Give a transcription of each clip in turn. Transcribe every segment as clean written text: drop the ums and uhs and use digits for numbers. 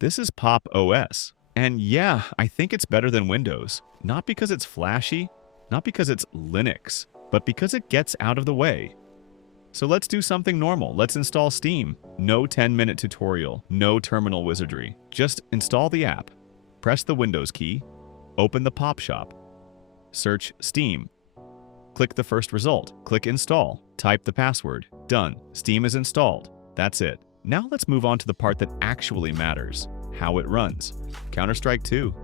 This is Pop OS. And yeah, I think it's better than Windows. Not because it's flashy, not because it's Linux, but because it gets out of the way. So let's do something normal. Let's install Steam. No 10-minute tutorial, no terminal wizardry. Just install the app. Press the Windows key. Open the Pop Shop. Search Steam. Click the first result. Click Install. Type the password. Done. Steam is installed. That's it. Now let's move on to the part that actually matters. How it runs. Counter-Strike 2.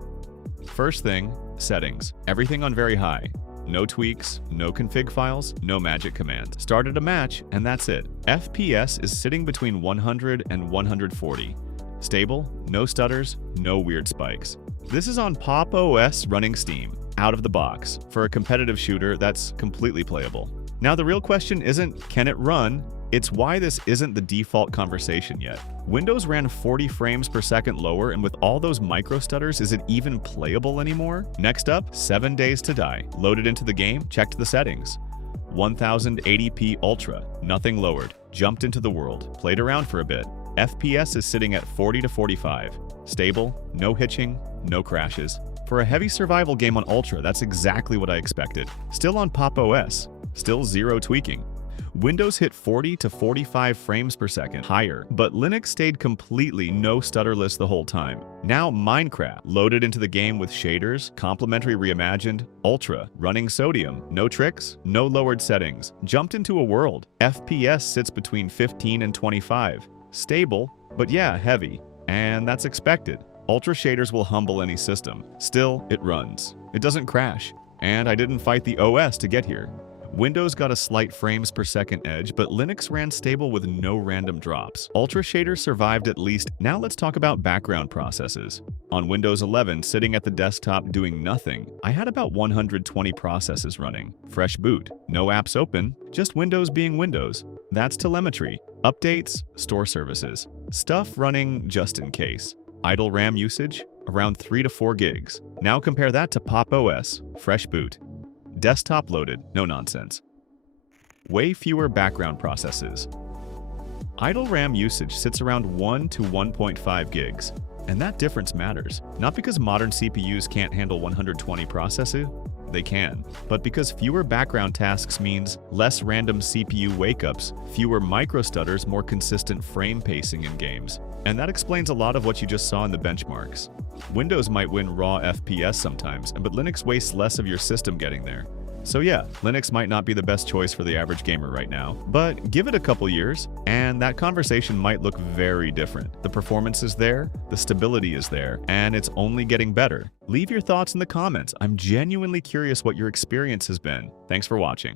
First thing, settings. Everything on very high. No tweaks, no config files, no magic command. Started a match, and that's it. FPS is sitting between 100 and 140. Stable, no stutters, no weird spikes. This is on Pop OS running Steam, out of the box. For a competitive shooter, that's completely playable. Now the real question isn't, can it run? It's why this isn't the default conversation yet. Windows ran 40 frames per second lower, and with all those micro stutters, is it even playable anymore? Next up, 7 Days to Die. Loaded into the game, checked the settings. 1080p Ultra, nothing lowered. Jumped into the world, played around for a bit. FPS is sitting at 40 to 45. Stable, no hitching, no crashes. For a heavy survival game on Ultra, that's exactly what I expected. Still on Pop OS, still zero tweaking. Windows hit 40 to 45 frames per second higher, but Linux stayed completely no stutterless the whole time. Now Minecraft, loaded into the game with shaders, complementary reimagined, Ultra, running Sodium, no tricks, no lowered settings. Jumped into a world. FPS sits between 15 and 25. Stable, but yeah, heavy. And that's expected. Ultra shaders will humble any system. Still, it runs. It doesn't crash. And I didn't fight the OS to get here. Windows got a slight frames per second edge, but Linux ran stable with no random drops. Ultra shaders survived at least. Now let's talk about background processes. On Windows 11, sitting at the desktop doing nothing, I had about 120 processes running. Fresh boot, no apps open, just Windows being Windows. That's telemetry, updates, store services, stuff running just in case. Idle RAM usage, around 3 to 4 gigs. Now compare that to Pop OS, fresh boot. Desktop loaded, no nonsense. Way fewer background processes. Idle RAM usage sits around 1 to 1.5 gigs, and that difference matters. Not because modern CPUs can't handle 120 processes, they can, but because fewer background tasks means less random CPU wake-ups, fewer micro-stutters, more consistent frame pacing in games. And that explains a lot of what you just saw in the benchmarks. Windows might win raw FPS sometimes, but Linux wastes less of your system getting there. So yeah, Linux might not be the best choice for the average gamer right now, but give it a couple years, and that conversation might look very different. The performance is there, the stability is there, and it's only getting better. Leave your thoughts in the comments. I'm genuinely curious what your experience has been. Thanks for watching.